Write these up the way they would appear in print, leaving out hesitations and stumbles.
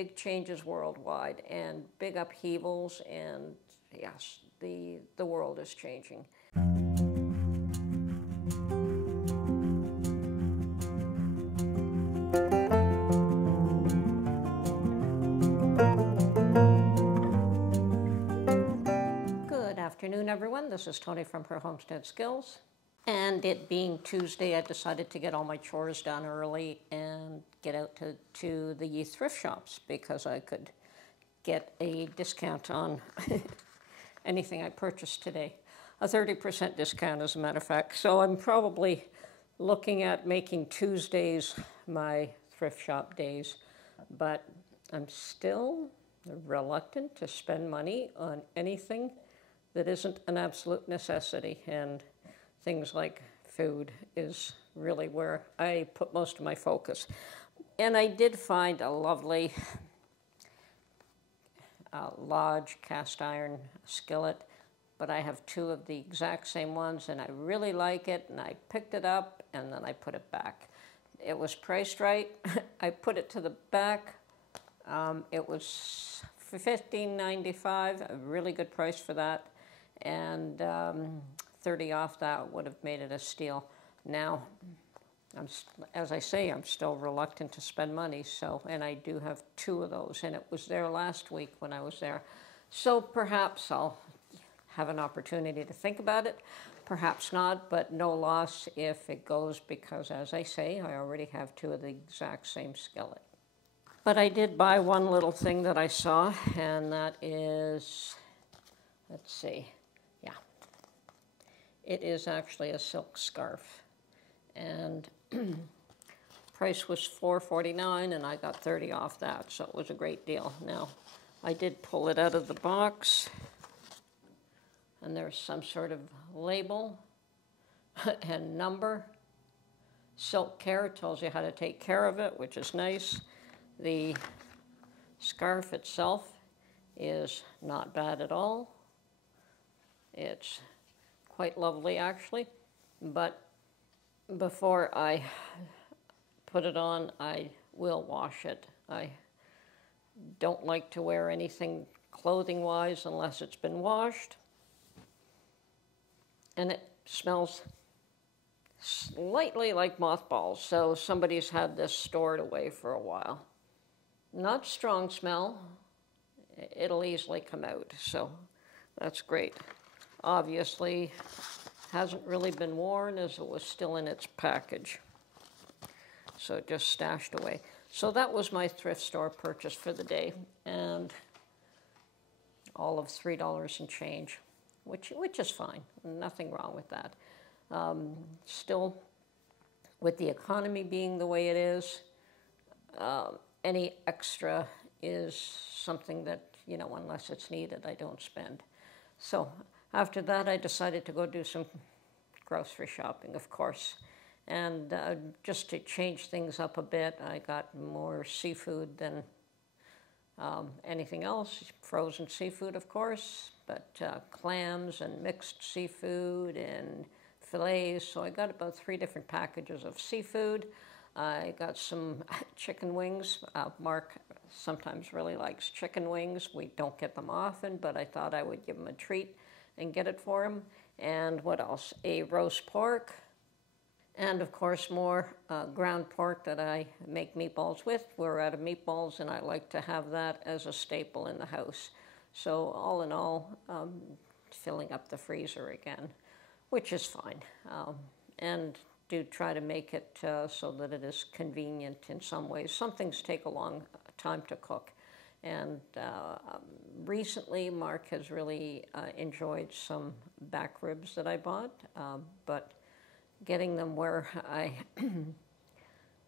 big changes worldwide and big upheavals, and yes, the world is changing. Good afternoon, everyone. This is Tony from Her Homestead Skills. And it being Tuesday, I decided to get all my chores done early and get out to the thrift shops because I could get a discount on anything I purchased today. A 30% discount, as a matter of fact. So I'm probably looking at making Tuesdays my thrift shop days, but I'm still reluctant to spend money on anything that isn't an absolute necessity, and things like food is really where I put most of my focus. And I did find a lovely large cast iron skillet, but I have two of the exact same ones, and I really like it, and I picked it up, and then I put it back. It was priced right. I put it to the back. It was $15.95, a really good price for that, and 30 off that would have made it a steal. Now, as I say, I'm still reluctant to spend money, and I do have two of those, and it was there last week when I was there. So perhaps I'll have an opportunity to think about it, perhaps not, but no loss if it goes, because as I say, I already have two of the exact same skillet. But I did buy one little thing that I saw, and that is, let's see, yeah. It is actually a silk scarf, and price was $4.49, and I got 30 off that, so it was a great deal. Now, I did pull it out of the box, and there's some sort of label and number. Silk Care tells you how to take care of it, which is nice. The scarf itself is not bad at all. It's quite lovely, actually, but before I put it on, I will wash it. I don't like to wear anything clothing-wise unless it's been washed, and it smells slightly like mothballs, so somebody's had this stored away for a while. Not strong smell. It'll easily come out, so that's great. Obviously, hasn't really been worn as it was still in its package. So just stashed away. So that was my thrift store purchase for the day, and all of $3 and change, which is fine. Nothing wrong with that. Still, with the economy being the way it is, any extra is something that, unless it's needed, I don't spend. So after that, I decided to go do some grocery shopping, of course. And just to change things up a bit, I got more seafood than anything else. Frozen seafood, of course, but clams and mixed seafood and fillets. So I got about 3 different packages of seafood. I got some chicken wings. Mark sometimes really likes chicken wings. We don't get them often, but I thought I would give him a treat and get it for him. And what else? A roast pork. And of course, more ground pork that I make meatballs with. We're out of meatballs, and I like to have that as a staple in the house. So all in all, filling up the freezer again, which is fine. And do try to make it so that it is convenient in some ways. Some things take a long time to cook. And recently, Mark has really enjoyed some back ribs that I bought, but getting them where I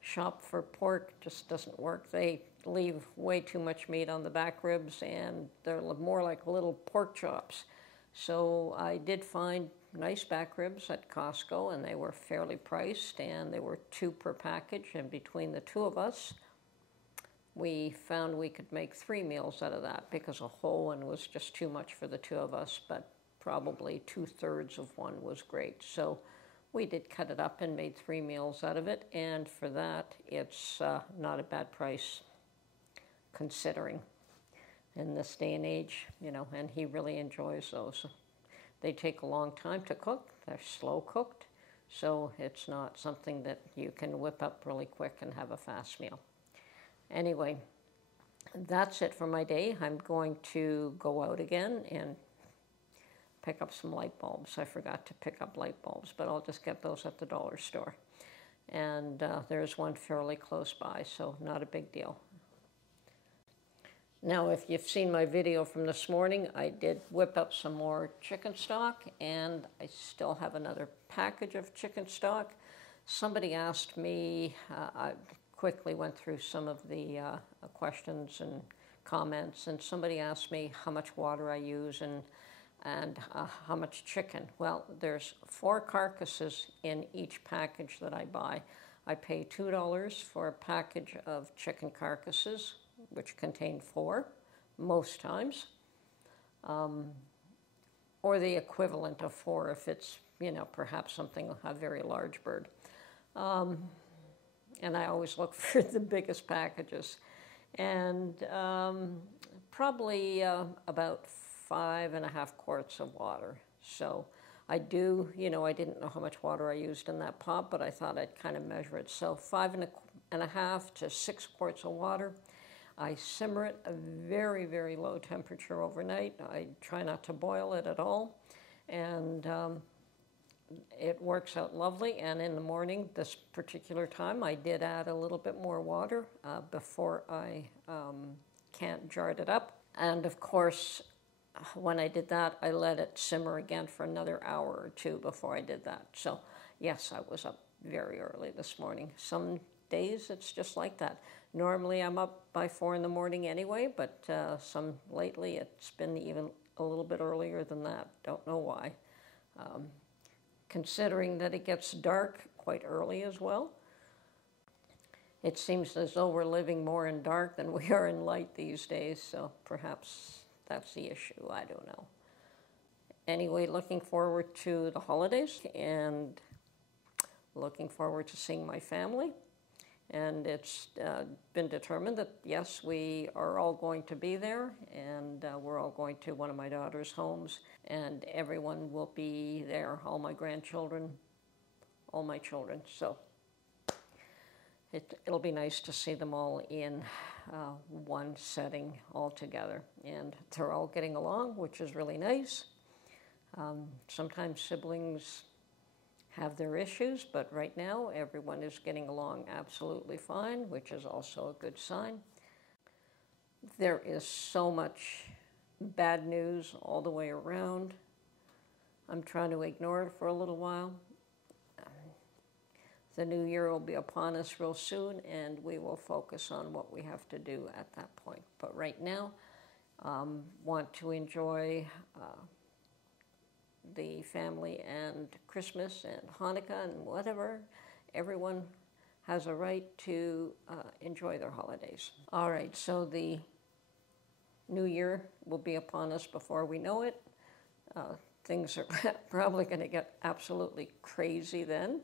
shop for pork just doesn't work. They leave way too much meat on the back ribs, and they're more like little pork chops. So I did find nice back ribs at Costco, and they were fairly priced, and they were 2 per package, and between the 2 of us, we found we could make 3 meals out of that, because a whole one was just too much for the 2 of us, but probably 2/3 of one was great. So we did cut it up and made 3 meals out of it, and for that, it's not a bad price. considering in this day and age, and he really enjoys those. They take a long time to cook. They're slow cooked, so it's not something that you can whip up really quick and have a fast meal. Anyway, that's it for my day. I'm going to go out again and pick up some light bulbs. I forgot to pick up light bulbs, but I'll just get those at the dollar store. And there's one fairly close by, so not a big deal. Now, if you've seen my video from this morning, I did whip up some more chicken stock, and I still have another package of chicken stock. Somebody asked me, I quickly went through some of the questions and comments, and somebody asked me how much water I use and how much chicken. Well, there's 4 carcasses in each package that I buy. I pay $2 for a package of chicken carcasses, which contain 4 most times, or the equivalent of 4 if it's, perhaps a very large bird. And I always look for the biggest packages. And probably about 5.5 quarts of water. So I do, I didn't know how much water I used in that pot, but I thought I'd kind of measure it. So 5.5 to 6 quarts of water. I simmer it at a very, very low temperature overnight. I try not to boil it at all. And it works out lovely. And in the morning, this particular time, I did add a little bit more water before I jarred it up. And of course, when I did that, I let it simmer again for another hour or 2 before I did that. So yes, I was up very early this morning. Some days it's just like that. Normally I'm up by 4 in the morning anyway, but lately it's been even a little bit earlier than that. Don't know why. Considering that it gets dark quite early as well. It seems as though we're living more in dark than we are in light these days, so perhaps that's the issue. I don't know. Anyway, looking forward to the holidays and looking forward to seeing my family. And it's been determined that, yes, we are all going to be there, and we're all going to one of my daughter's homes, and everyone will be there, all my grandchildren, all my children. So it'll be nice to see them all in one setting all together. And they're all getting along, which is really nice. Sometimes siblings have their issues, but right now everyone is getting along absolutely fine, which is also a good sign. There is so much bad news all the way around. I'm trying to ignore it for a little while. The new year will be upon us real soon, and we will focus on what we have to do at that point. But right now, want to enjoy the family and Christmas and Hanukkah and whatever. Everyone has a right to enjoy their holidays. All right, so the new year will be upon us before we know it. Things are probably going to get absolutely crazy then.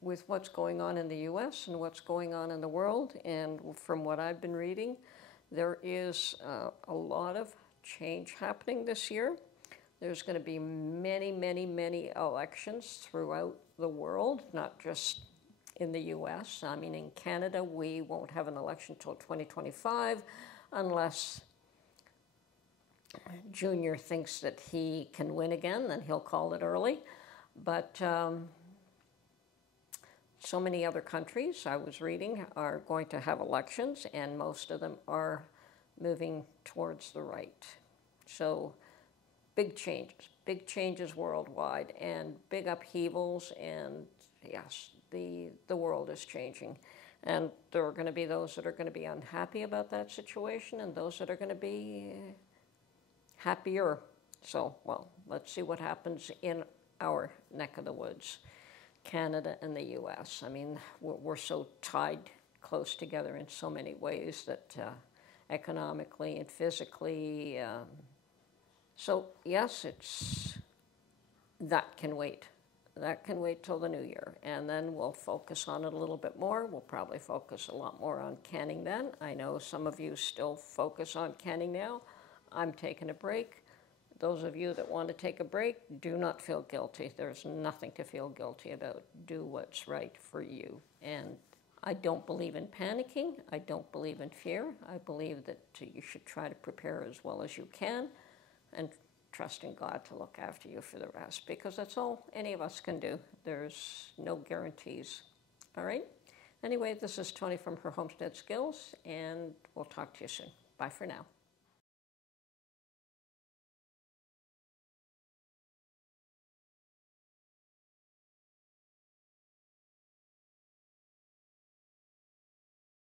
With what's going on in the U.S. and what's going on in the world, and from what I've been reading, there is a lot of change happening this year. There's going to be many, many, many elections throughout the world, not just in the U.S. I mean, in Canada, we won't have an election until 2025 unless Junior thinks that he can win again, then he'll call it early. But so many other countries, I was reading, are going to have elections, and most of them are moving towards the right. So big changes worldwide, and big upheavals, and yes, the world is changing. And there are going to be those that are going to be unhappy about that situation, and those that are going to be happier. So, well, let's see what happens in our neck of the woods, Canada and the U.S. I mean, we're so tied close together in so many ways that economically and physically. So, yes, that can wait. that can wait till the new year. And then we'll focus on it a little bit more. We'll probably focus a lot more on canning then. I know some of you still focus on canning now. I'm taking a break. Those of you that want to take a break, do not feel guilty. There's nothing to feel guilty about. Do what's right for you. And I don't believe in panicking. I don't believe in fear. I believe that you should try to prepare as well as you can and trust in God to look after you for the rest, because that's all any of us can do. There's no guarantees. All right? Anyway, this is Tony from Her Homestead Skills, and we'll talk to you soon. Bye for now.